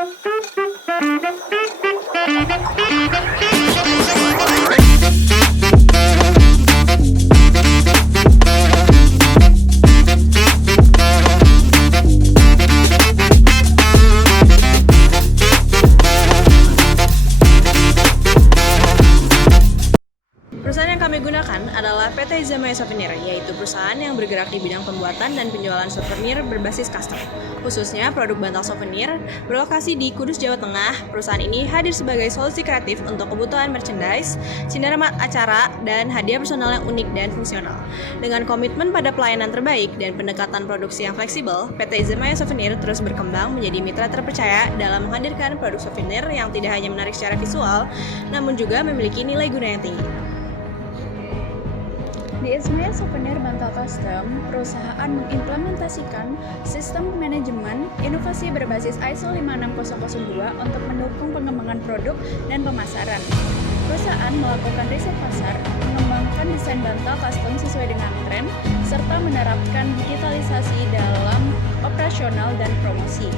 Perusahaan yang kami gunakan adalah PT Izamaya Souvenir, yaitu perusahaan yang bergerak di bidang pembuatan dan penjualan souvenir berbasis custom. Khususnya produk bantal souvenir berlokasi di Kudus, Jawa Tengah. Perusahaan ini hadir sebagai solusi kreatif untuk kebutuhan merchandise, sinar acara, dan hadiah personal yang unik dan fungsional. Dengan komitmen pada pelayanan terbaik dan pendekatan produksi yang fleksibel, PT Izamaya Souvenir terus berkembang menjadi mitra terpercaya dalam menghadirkan produk souvenir yang tidak hanya menarik secara visual, namun juga memiliki nilai guna yang tinggi. Di Izamaya Souvenir Bantal Custom, perusahaan mengimplementasikan sistem manajemen inovasi berbasis ISO 56002 untuk mendukung pengembangan produk dan pemasaran. Perusahaan melakukan riset pasar, mengembangkan desain bantal custom sesuai dengan tren, serta menerapkan digitalisasi dalam operasional dan promosi.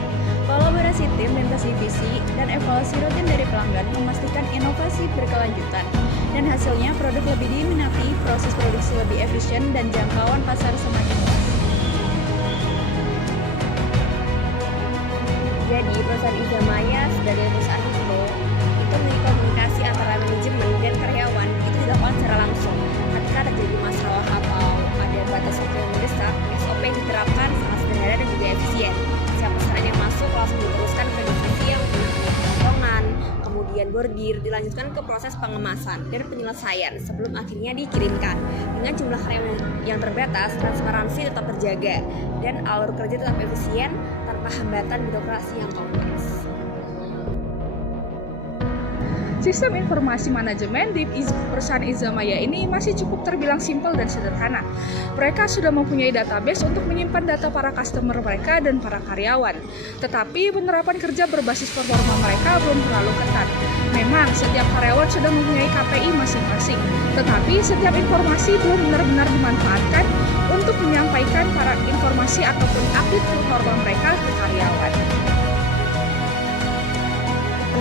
Kolaborasi tim lintas divisi dan evaluasi rutin dari pelanggan memastikan inovasi berkelanjutan. Dan hasilnya produk lebih diminati, proses produksi lebih efisien, dan jangkauan pasar semakin luas. Jadi perusahaan Izamaya sebagai perusahaan itu memiliki komunikasi antara manajemen dan karyawan itu dilakukan secara langsung. Ketika terjadi masalah atau ada batas waktu yang mendesak, SOP yang diterapkan sangat sederhana dan juga efisien. Siapa pesanan yang masuk langsung diteruskan ke divisi yang potongan, kemudian bordir, dilanjutkan ke proses pengemasan dan penyelesaian sebelum akhirnya dikirimkan. Dengan jumlah karyawan yang terbatas, transparansi tetap terjaga dan alur kerja tetap efisien tanpa hambatan birokrasi yang kompleks. Sistem informasi manajemen di perusahaan Izamaya ini masih cukup terbilang simpel dan sederhana. Mereka sudah mempunyai database untuk menyimpan data para customer mereka dan para karyawan. Tetapi penerapan kerja berbasis performa mereka belum terlalu ketat. Memang setiap karyawan sudah mempunyai KPI masing-masing, tetapi setiap informasi belum benar-benar dimanfaatkan untuk menyampaikan para informasi ataupun update performa mereka ke karyawan.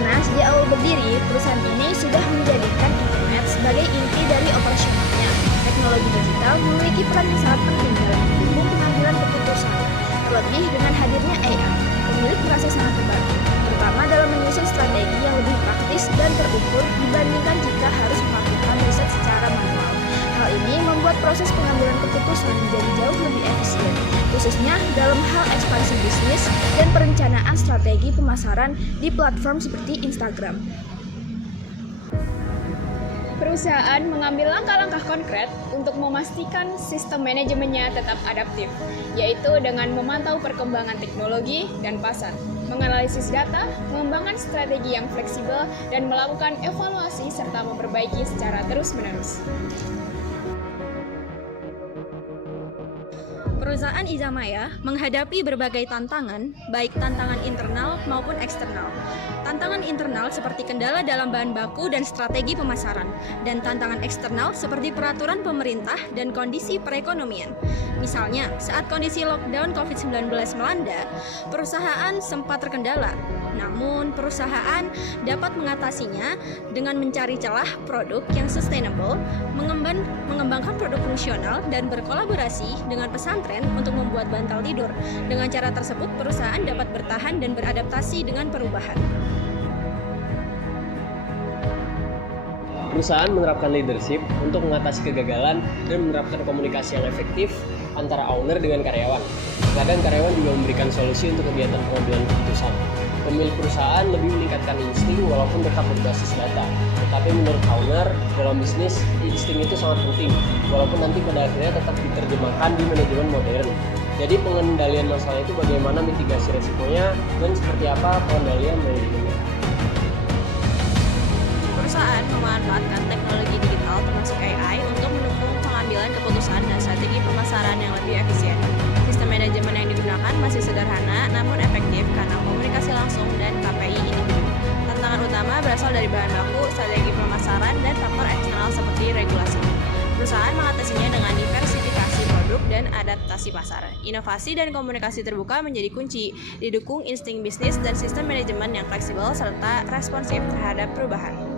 Nah, sejak awal berdiri, perusahaan ini sudah menjadikan internet sebagai inti dari operasionalnya. Teknologi digital memiliki peran yang sangat penting dalam mendukung pengambilan keputusan. Terlebih dengan hadirnya AI, pemilik merasa sangat terbantu, terutama dalam menyusun strategi yang lebih praktis dan terukur dibandingkan jika harus melakukan riset secara manual. Hal ini membuat proses pengambilan keputusan menjadi jauh lebih efisien, khususnya dalam hal ekspansi bisnis dan perencanaan strategi pemasaran di platform seperti Instagram. Perusahaan mengambil langkah-langkah konkret untuk memastikan sistem manajemennya tetap adaptif, yaitu dengan memantau perkembangan teknologi dan pasar, menganalisis data, mengembangkan strategi yang fleksibel, dan melakukan evaluasi serta memperbaiki secara terus-menerus. Perusahaan Izamaya menghadapi berbagai tantangan, baik tantangan internal maupun eksternal. Tantangan internal seperti kendala dalam bahan baku dan strategi pemasaran, dan tantangan eksternal seperti peraturan pemerintah dan kondisi perekonomian. Misalnya, saat kondisi lockdown COVID-19 melanda, perusahaan sempat terkendala. Namun, perusahaan dapat mengatasinya dengan mencari celah produk yang sustainable, mengembangkan produk fungsional, dan berkolaborasi dengan pesantren untuk membuat bantal tidur. Dengan cara tersebut, perusahaan dapat bertahan dan beradaptasi dengan perubahan. Perusahaan menerapkan leadership untuk mengatasi kegagalan dan menerapkan komunikasi yang efektif antara owner dengan karyawan. Kadang karyawan juga memberikan solusi untuk kegiatan pengambilan keputusan. Pemilik perusahaan lebih meningkatkan insting walaupun tetap berbasis data. Tetapi menurut owner, dalam bisnis, insting itu sangat penting, walaupun nanti pada akhirnya tetap diterjemahkan di manajemen modern. Jadi pengendalian masalah itu bagaimana mitigasi resikonya dan seperti apa pengendalian manajemennya. Perusahaan memanfaatkan teknologi digital termasuk AI untuk mendukung pengambilan keputusan dan strategi pemasaran yang lebih efisien. Sistem manajemen yang digunakan masih sederhana namun efektif karena komunikasi langsung dan KPI individu. Tantangan utama berasal dari bahan baku, strategi pemasaran, dan faktor eksternal seperti regulasi. Perusahaan mengatasinya dengan diversifikasi produk produk dan adaptasi pasar. Inovasi dan komunikasi terbuka menjadi kunci, didukung insting bisnis dan sistem manajemen yang fleksibel serta responsif terhadap perubahan.